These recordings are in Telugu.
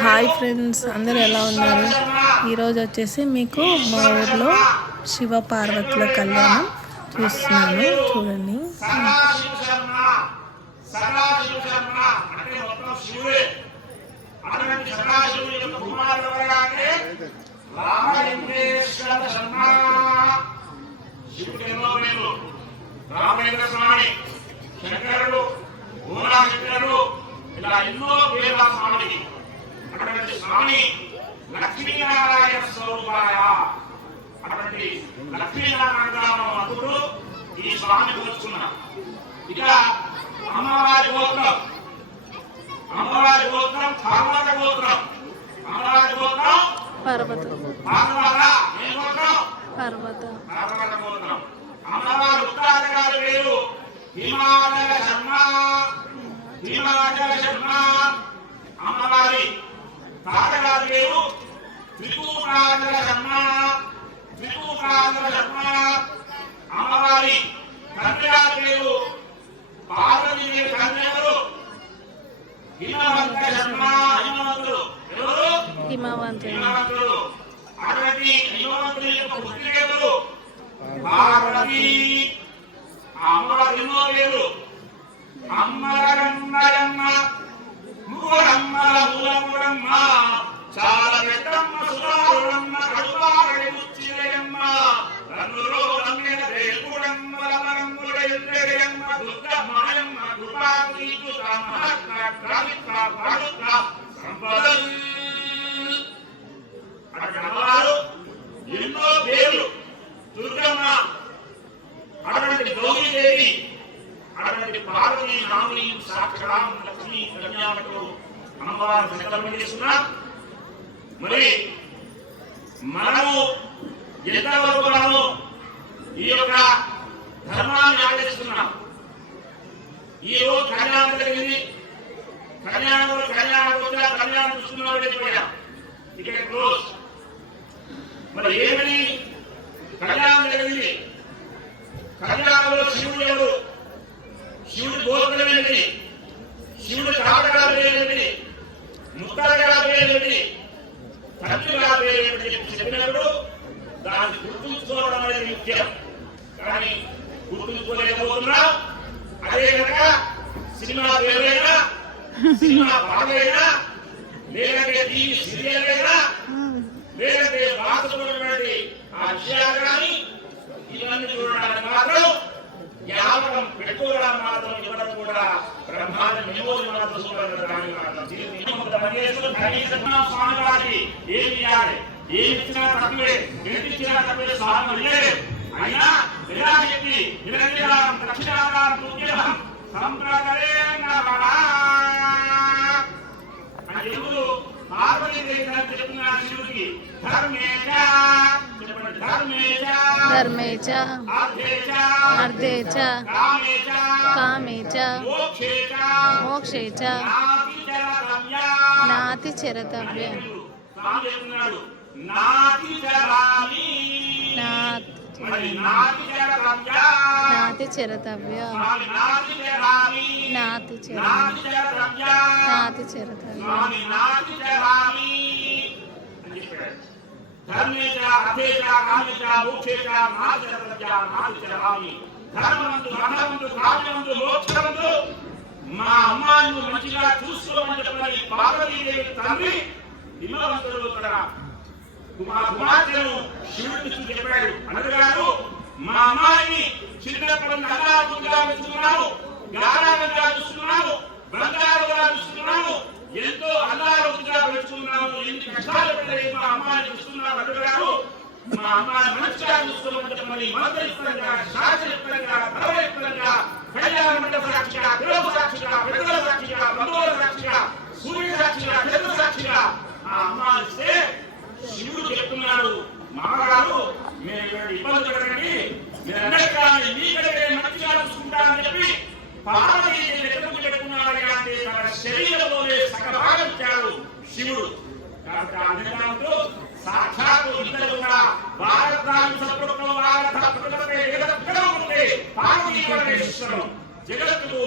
హాయ్ ఫ్రెండ్స్, అందరూ ఎలా ఉన్నారు? ఈరోజు వచ్చేసి మీకు మా ఊర్లో శివ పార్వతుల కళ్యాణం చూస్తున్నాను, చూడండి. ఇలా ఎన్నో పేర్ల స్వామికి అటువంటి స్వామి లక్ష్మీనారాయణ స్వరూపాయ అటువంటి లక్ష్మీనారాయణ అప్పుడు ఈ స్వామి కూర్చున్నాం. ఇక అమ్మవారి గోత్రం పార్వత గోత్రం. అమ్మవారి గోత్రం పర్వత గోత్రం. అమ్మవారి ఉత్తరాధికారి పేరు హిమాచల శర్మ. అమ్మవారి తాతగారి పేరు త్రికూటాచల శర్మ. అమ్మవారి తండ్రి గారి పేరు పార్వతీదేవి తండ్రి ఎవరు? హిమవంత శర్మ. హిమవంతుడు. అటువంటి హిమవంతుడి యొక్క పుత్రిక ఎవరు? పార్వతి. అమ్మవారి ఎన్నో పేరు అమ్మలమ్మ, మూడమ్మల మూలముడమ్మ, చాలా పెద్దమ్మ, సురారుడమ్మ, కడుపారడి ముచ్చిరయమ్మ, రంగులో రంగిన రేపుడమ్మల మరమ్ముల ఎల్లెడయమ్మ, దుర్గమ్మయమ్మ, కృపాతీతుత మహాత్మ క్రామిక భారత సంపదల్. అమ్మవారు ఎన్నో పేర్లు. దుర్గమ్మ, అటువంటి గౌరీదేవి, అటువంటి పార్వతి నామిని సాక్షాం లక్ష్మీ కళ్యాణకు అమ్మవారు సంకల్పం చేస్తున్నారు. మరి మనము ఎంతవరకు మనము ఈ యొక్క ధర్మాన్ని ఆచరిస్తున్నాం. ఈ రోజు కళ్యాణం జరిగింది. కళ్యాణం చూస్తున్నా వెళ్ళిపోయాం. ఇక్కడ క్లోజ్. మరి ఏమని కళ్యాణం జరిగింది? కళ్యాణంలో శివుడు ఎవరు? శివుడి గోత్రం ఏంటి? శివుడి తాతగా పేరేమిటి? ముత్తగా పేరేమిటి? తండ్రిగా పేరేమిటి చెప్పినప్పుడు దాన్ని గుర్తుంచుకోవడం అనేది ముఖ్యం. కానీ గుర్తుంచుకోలేకపోతున్నాం. అదే కనుక సినిమా పేరైనా, సినిమా పాటైనా, లేదంటే టీవీ సీరియల్ అయినా, లేదంటే రాసుకున్నటువంటి ఆ విషయాలు కానీ ఇవన్నీ చూడడానికి మాత్రం జ్ఞాపకం పెట్టుకోవడానికి మాత్రం ఇవ్వడం కూడా బ్రహ్మాండ మెమోరీ మాత్రం స్వామి వారికి ఏమి ఇవ్వాలి? ఏమి ఇచ్చినా తక్కువే, గెలిపించినా తక్కువే. స్వామి వెళ్ళలేదు. అయినా ఎలా చెప్పి ఎప్పుడు పార్వతీదేవి చెప్తున్నారు శివుడికి, ధర్మేచ అర్ధేచ కామేచ మోక్షేచ నాతి చరతవ్య. నాతి చరతవ్య. ధర్మేచ అర్థేచ కామేచ మోక్షేచ నాతిచరామి. ధర్మవంతు, ధనవంతు, కామ్యవంతు, మోక్షవంతు, మా అమ్మాయిని మంచిగా చూసుకోమని చెప్పని పార్వతీదేవి తండ్రి హిమవంతుడు మా కుమార్తెను శివుడిని చూసి చెప్పాడు. అనగారు, మా అమ్మాయిని చిన్నప్పటి అల్లారుగా పెంచుకున్నాము, గారాలుగా చూస్తున్నాము, బంగారుగా చూస్తున్నాము, ఎంతో అల్లారుగా పెంచుకున్నాము, ఎన్ని కష్టాలు పడి మా అమ్మాయిని చూస్తున్నాము. అనగారు, మా అమ్మాయి మంచిగా చూసుకోమని మంత్రయుక్తంగా, శాస్త్రయుక్తంగా, ధర్మయుక్తంగా, కళ్యాణ మండప సాక్షిగా, దేవ సాక్షిగా, పెద్దల సాక్షిగా, బంధువుల సాక్షిగా, సూర్య సాక్షిగా, చంద్ర సాక్షిగా ఆ అమ్మాయి ఇస్తే శివుడు చెప్తున్నాడు, మామగారు మీరు ఇబ్బంది పడకండి, మీరు అన్నిటికీ మీకంటే మంచిగా చూసుకుంటారని చెప్పి పార్వతీదేవి ఎదురు పెట్టుకున్నాడు. అంటే తన శరీరంలోనే సగభాగం ఇచ్చాడు శివుడు. కాబట్టి ఆ నిర్మాణంతో సాక్షాత్తు ఇద్దరు కూడా భారతాన్ని సంపృక్తం పార్వతీ పరమేశ్వరం జగత్తుకు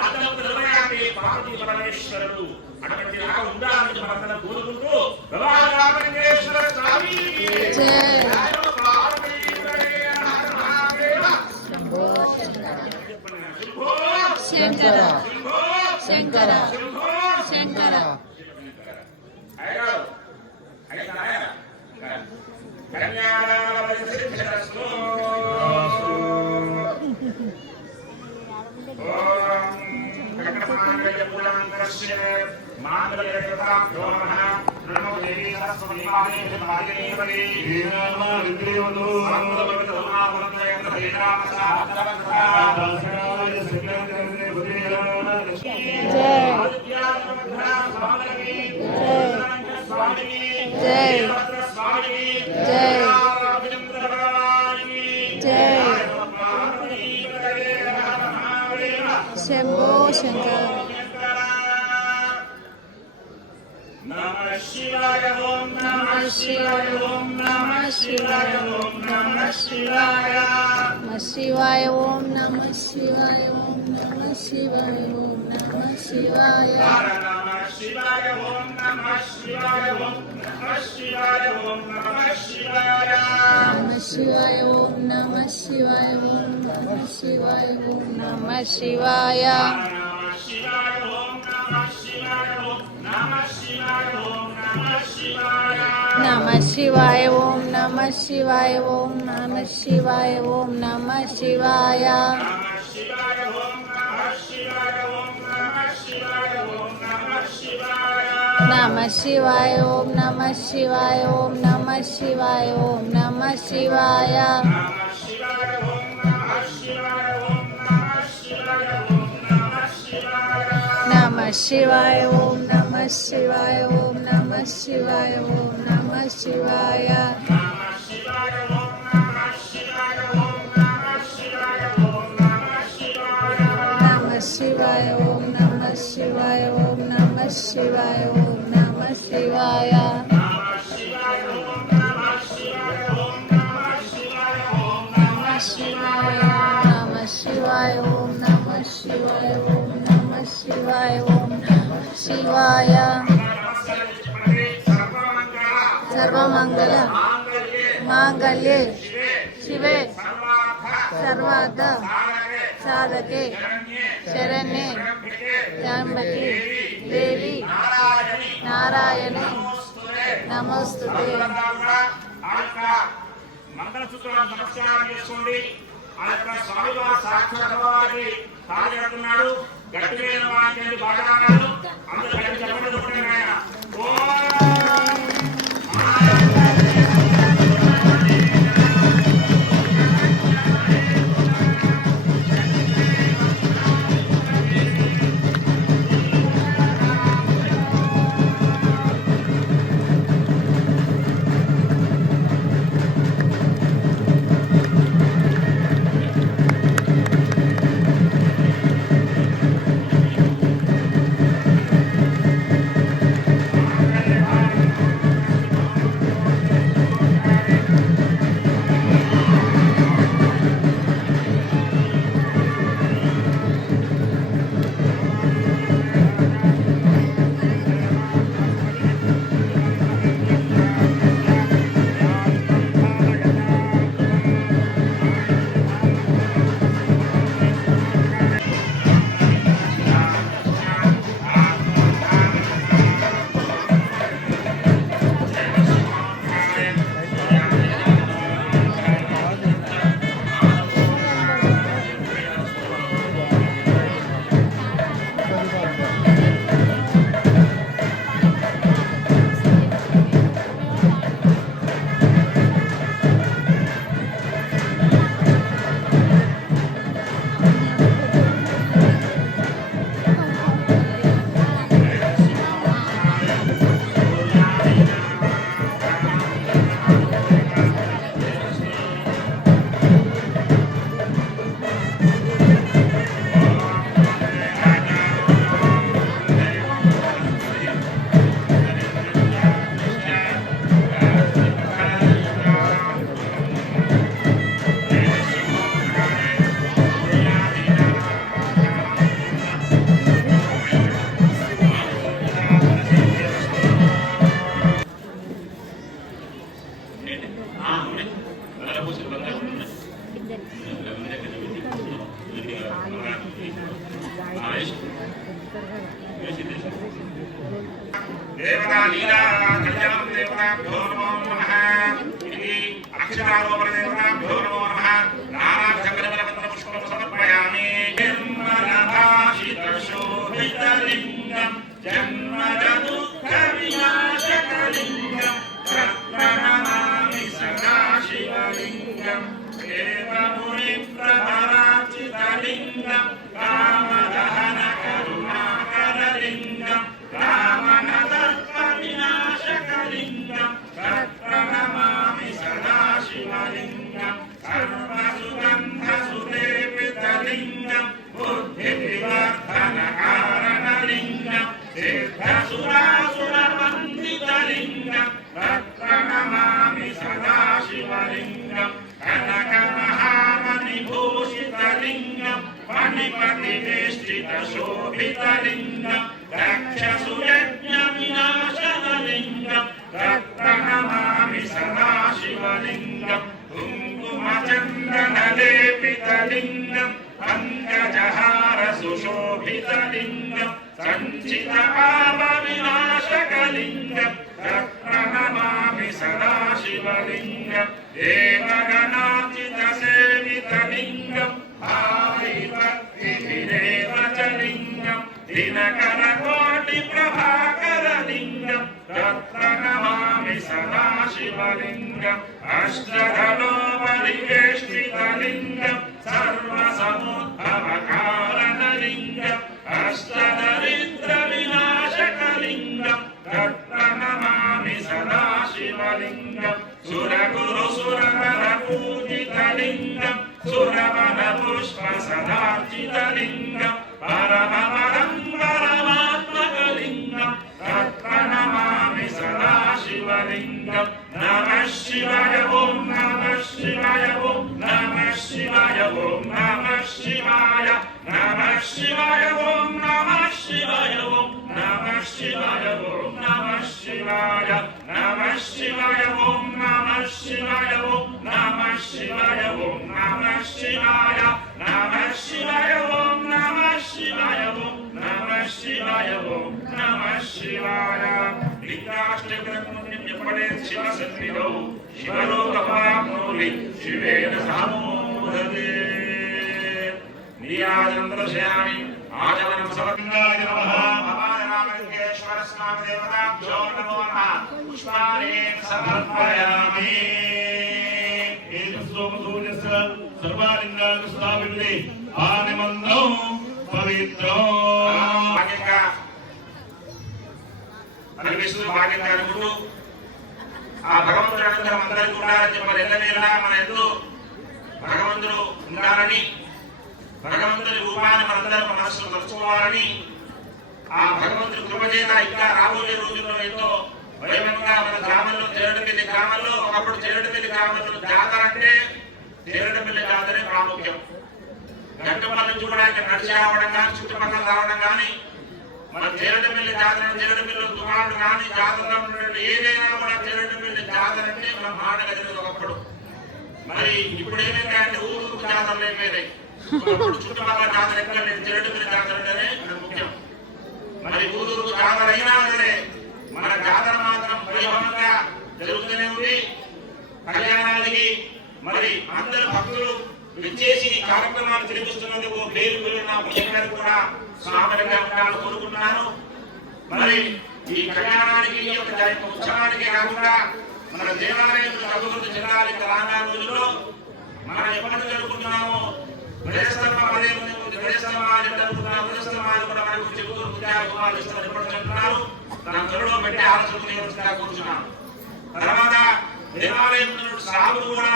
ఆత్మ నిర్ణయాన్ని పార్వతీ పరమేశ్వరుడు అటువంటి ఉండాలని మనందరం శంభో శంకర్. నమః శివాయ ఓం నమః శివాయ ఓం నమః శివాయ ఓం నమః శివాయ శివాయ ఓం నమః శివాయ ఓం నమః శివాయ ఓం నమః శివాయ నమః శివాయ ఓం నమః శివాయ ఓం నమః శివాయ ఓం నమః శివాయ శివాయ ఓం నమః శివాయ ఓం నమః శివాయ ఓం నమః శివాయ శివాయ ఓం నమః శివాయ ఓం నమః శివాయ ఓం నమః శివాయ నమః శివాయ ఓం నమః శివాయ ఓం నమః శివాయ ఓం నమః శివాయ నమః శివాయ ఓం నమః శివాయ ఓం నమః శివాయ ఓం నమః శివాయ నమః శివాయ ఓం నమః శివాయ ఓం నమః శివాయ ఓం నమః శివాయ నమః శివాయ ఓం నమః శివాయ ఓం నమః శివాయ ఓం నమః శివాయ నమః శివాయ ఓం నమః శివాయ ఓం నమః శివాయ ఓం నమః శివాయ నమః శివాయ ఓం నమః శివాయ ఓం నమః శివాయ ఓం నమః శివాయ సర్వమంగళ మాంగళ్యే శివే సర్వార్థ సాధకే శరణ్యే త్ర్యంబకే దేవి నారాయణి నమోస్తుతే. మంగళసూత్రాలు నమస్కారం చేసుకోండి. ఆ యొక్క స్వామివారి సాక్షాత్ వారి తాజడుతున్నాడు. గట్టిగా వాక్యాన్ని బాగా అన్నాడు. అందరూ గట్టి చెప్పండి కొట్టండి ఆయన. देवता लीला कल्याण देवताभ्यो नमो नमः इति अक्षरारोपण देवताभ्यो नमो नमः नानाक्षकलपत्र पुष्पं समर्पयामि जन्मनाभाषितशोभितलिङ्गं जन्मजतु शोभितलिङ्गं रक्षसुयज्ञविनाशनलिङ्गं तत्प्रणमामि सदाशिवलिङ्गं कुङ्कुमचन्दनलेपितलिङ्गं पङ्कजहारसुशोभितलिङ्गं सञ्चितपापविनाशकलिङ्गं तत्प्रणमामि सदाशिवलिङ्गं देवगणार्चितसेवितलिङ्गं भावैभक्तिभिरेवचलिङ्गं दिनकरकोटिप्रभाकरलिङ्गं तत्प्रणमामि सदाशिवलिङ्गम् अष्टधनोपरिवेष्टितलिङ्गं सर्वसमुद्भवकारणलिङ्गम् अष्टदरिद्रविनाशकलिङ्गं तत्प्रणमामि सदाशिवलिङ्गं सुरगुरुसुरवरपूजितलिङ्गं सुरवनपुष्पसदार्चितलिङ्गं परमपरं परमात्मकलिङ्गं तत्प्रणमामि सदाशिवलिङ्गं नमः शिवाय ॐ नमः शिवाय ॐ नमः शिवाय ॐ नमः शिवाय नमः शिवाय ॐ नमः शिवाय ॐ नमः शिवाय ॐ नमः शिवाय नमः शिवाय ॐ नमः शिवाय ॐ नमः शिवाय ॐ नमः शिवाय नमः शिवाय ॐ नमः शिवाय ॐ नमः शिवाय ॐ नमः शिवाय लिङ्गाष्टकं शिवसन्निधौ शिवलोकपाप्नोति शिवेन सामोदते नियाजनन्दर्शयामि आचमनं समर्पयामि नमः भवानरामलिङ्गेश्वरस्वामिदेवताभ्यो नमो नमः पुष्पाणेन समर्पयामि एतस्सोमसूर्यस्य सर्वालिङ्गानि स्थापिते आनिमन्दौ पवित्रो भाग्यका విష్ణు భాగ్యంగా అనుకుంటూ ఆ భగవంతుడు అనుగ్రహం అందరికీ ఉండాలని చెప్పి ఎల్లవేళలా మన ఎందు భగవంతుడు ఉండాలని భగవంతుడి రూపాన్ని మనందరం మనసులో తలుచుకోవాలని ఆ భగవంతుడి కృప చేత ఇంకా రాబోయే రోజుల్లో ఎంతో వైభవంగా మన గ్రామంలో చేరడమిల్లి గ్రామంలో ఒకప్పుడు చేరడమిల్లి గ్రామంలో జాతర అంటే చేరడమిల్లి జాతరే ప్రాముఖ్యం. గంటపల్లి నుంచి కూడా ఇక్కడ నడిచి రావడం కానీ చుట్టుపక్కల రావడం కానీ మన చేరడమిల్లి జాతర చేరడమిల్లి దుకాణాలు కానీ జాతరలో ఉన్నటువంటి ఏదైనా కూడా చేరడమిల్లి జాతర అంటే బ్రహ్మాండంగా జరిగింది ఒకప్పుడు. మరి ఇప్పుడు ఏమైంది అంటే ఊరు జాతరలు అయిపోయినాయి. ఒకప్పుడు చుట్టుపక్కల జాతర ఎక్కడ లేదు, చేరడమిల్లి జాతర అంటేనే ముఖ్యం. మరి ఊరు జాతర అయినా సరే మన జాతర మాత్రం వైభవంగా జరుగుతూనే ఉంది. కళ్యాణానికి మరి అందరు భక్తులు విచ్చేసి కార్యక్రమాలు జరిపిస్తున్నందుకు పేరు పేరున గారు కూడా స్వాగతంగా ఉండాలని కోరుకుంటున్నాను. మరి ఈ కళ్యాణానికి ఈ యొక్క ఉత్సవానికి కాకుండా మన దేవాలయంలో అభివృద్ధి చెందాలి. రానున్న రోజుల్లో మనం ఎప్పటి జరుపుకుంటున్నామో ధ్వజస్తంభాలు కూడా మనకు చెబుతూ ఉద్యోగాలు ఇస్తామని ఎప్పటి చెప్తున్నారు. దాని త్వరలో పెట్టే ఆలోచన కూర్చున్నాను. తర్వాత దేవాలయం సాగులు కూడా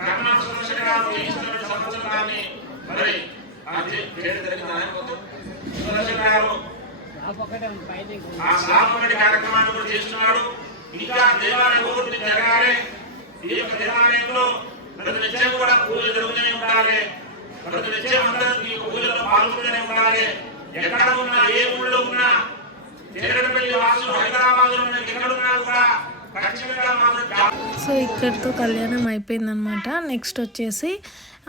కర్ణాటక సుదర్శనరావు చేయిస్తున్న సంవత్సరాన్ని మరి సుదర్శనరావు ఆ సాగుబడి కార్యక్రమాన్ని కూడా చేస్తున్నాడు. ఇంకా దేవాలయ అభివృద్ధి జరగాలి. ఈ యొక్క దేవాలయంలో ప్రతి నిత్యం కూడా పూజలు జరుగుతూనే ఉండాలి. ప్రతి నిత్యం అందరూ ఈ పూజల్లో పాల్గొంటూనే ఉండాలి. ఎక్కడ ఉన్నా ఏ ఊళ్ళో ఉన్నా చేరడపల్లి వాసులు హైదరాబాద్ లో ఎక్కడున్నా కూడా ఖచ్చితంగా మాత్రం. సో ఇక్కడితో కళ్యాణం అయిపోయిందనమాట. నెక్స్ట్ వచ్చేసి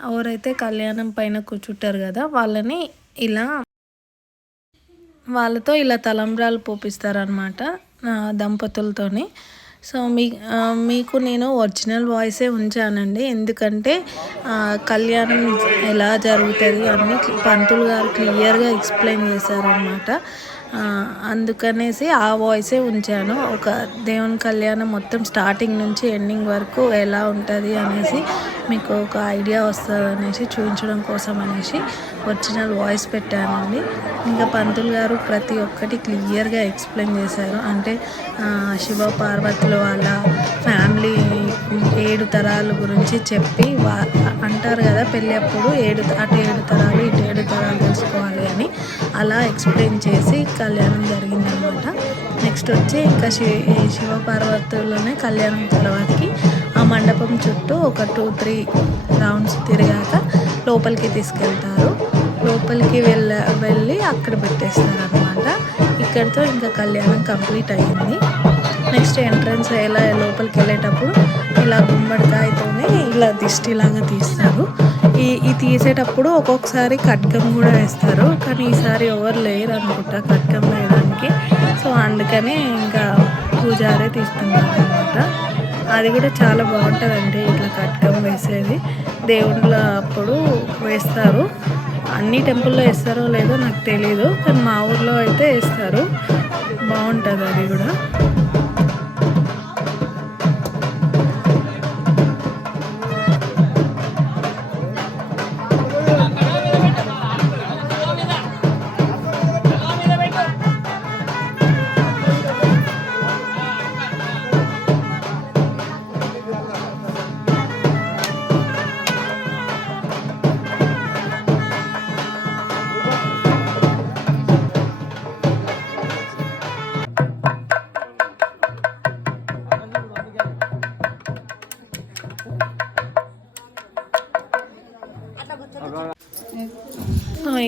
ఎవరైతే కళ్యాణం పైన కూర్చుంటారు కదా వాళ్ళతో ఇలా తలంబ్రాలు పోపిస్తారనమాట దంపతులతోని. సో మీకు నేను ఒరిజినల్ వాయిసే ఉంచానండి, ఎందుకంటే కళ్యాణం ఎలా జరుగుతుంది అన్నీ పంతులు గారు క్లియర్గా ఎక్స్ప్లెయిన్ చేశారనమాట. అందుకనేసి ఆ వాయిసే ఉంచాను. ఒక దేవుని కళ్యాణం మొత్తం స్టార్టింగ్ నుంచి ఎండింగ్ వరకు ఎలా ఉంటుంది అనేసి మీకు ఒక ఐడియా వస్తుంది అనేసి చూపించడం కోసం అనేసి ఒరిజినల్ వాయిస్ పెట్టానండి. ఇంకా పంతులు గారు ప్రతి ఒక్కటి క్లియర్గా ఎక్స్ప్లెయిన్ చేశారు. అంటే శివ పార్వతులు వాళ్ళ ఫ్యామిలీ 7 తరాల గురించి చెప్పి అంటారు కదా పెళ్ళి అప్పుడు 7 తరాలు ఇటు 7 తరాలు తెలుసుకోవాలి అని అలా ఎక్స్ప్లెయిన్ చేసి కళ్యాణం జరిగిందనమాట. నెక్స్ట్ వచ్చి ఇంకా శివ పార్వతులనే కళ్యాణం తర్వాతకి ఆ మండపం చుట్టూ ఒక 2-3 రౌండ్స్ తిరిగాక లోపలికి తీసుకెళ్తారు. లోపలికి వెళ్ళి అక్కడ పెట్టేస్తారనమాట. ఇక్కడితో ఇంకా కళ్యాణం కంప్లీట్ అయ్యింది. నెక్స్ట్ ఎంట్రన్స్ ఇలా లోపలికి వెళ్ళేటప్పుడు ఇలా గుమ్మడికాయతోనే ఇలా దిష్టిలాగా తీస్తారు. ఈ తీసేటప్పుడు ఒక్కొక్కసారి ఖడ్గం కూడా వేస్తారు, కానీ ఈసారి ఎవరు లేరు అనుకుంటా ఖడ్గం వేయడానికి. సో అందుకని ఇంకా పూజారే తీస్తున్నారు అనమాట. అది కూడా చాలా బాగుంటుందండి ఇట్లా ఖడ్గం వేసేది. దేవుళ్ళ అప్పుడు వేస్తారు. అన్ని టెంపుల్లో వేస్తారో లేదో నాకు తెలీదు, కానీ మా ఊర్లో అయితే వేస్తారు. బాగుంటుంది అది కూడా.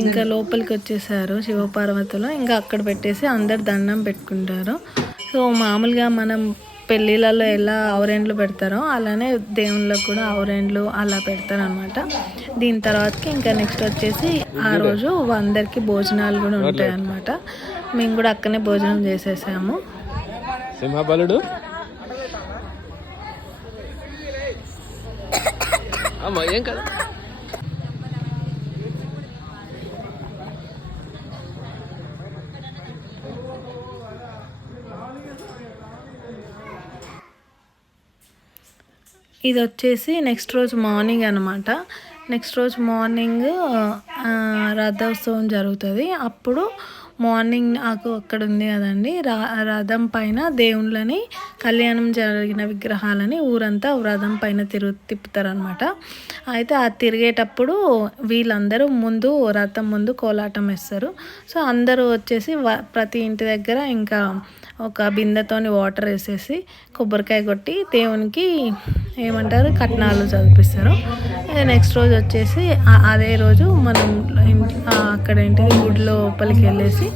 ఇంకా లోపలికి వచ్చేసారు శివపార్వతులు. ఇంకా అక్కడ పెట్టేసి అందరు దండం పెట్టుకుంటారు. సో మామూలుగా మనం పెళ్ళిళ్ళలో ఎలా ఆవురేండ్లు పెడతారో అలానే దేవుళ్ళకు కూడా ఆవురేండ్లు అలా పెడతారనమాట. దీని తర్వాతకి ఇంకా నెక్స్ట్ వచ్చేసి ఆ రోజు అందరికీ భోజనాలు కూడా ఉంటాయి అన్నమాట. మేము కూడా అక్కడనే భోజనం చేసేసాము. సింహబలుడు ఏం కదా. ఇది వచ్చేసి నెక్స్ట్ రోజు మార్నింగ్ అనమాట. నెక్స్ట్ రోజు మార్నింగ్ రథోత్సవం జరుగుతుంది. అప్పుడు మార్నింగ్ నాకు అక్కడ ఉంది కదండి, రథం పైన దేవుళ్ళని, కళ్యాణం జరిగిన విగ్రహాలని ఊరంతా రథం పైన తిప్పుతారనమాట. అయితే ఆ తిరిగేటప్పుడు వీళ్ళందరూ ముందు రథం ముందు కోలాటం వేస్తారు. సో అందరూ వచ్చేసి ప్రతి ఇంటి దగ్గర ఇంకా ఒక బిందెతోని వాటర్ వేసేసి కొబ్బరికాయ కొట్టి దేవునికి ఏమంటారు కట్నాలు చదివిస్తారు. నెక్స్ట్ రోజు వచ్చేసి అదే రోజు మనం అక్కడ ఏంటిది గుడి లోపలికి వెళ్ళేసి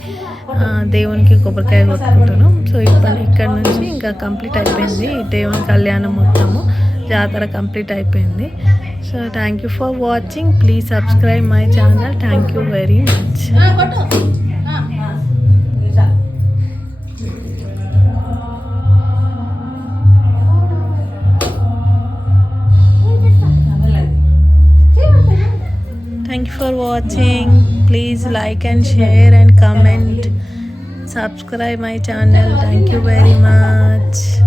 దేవునికి కొబ్బరికాయ కొట్టుకుంటాను. సో ఇక్కడ నుంచి ఇంకా కంప్లీట్ అయిపోయింది దేవుని కళ్యాణం మొత్తము, జాతర కంప్లీట్ అయిపోయింది. So thank you for watching. Please subscribe my channel. Thank you very much. Thank you for watching. Please like and share and comment. Subscribe my channel. Thank you very much.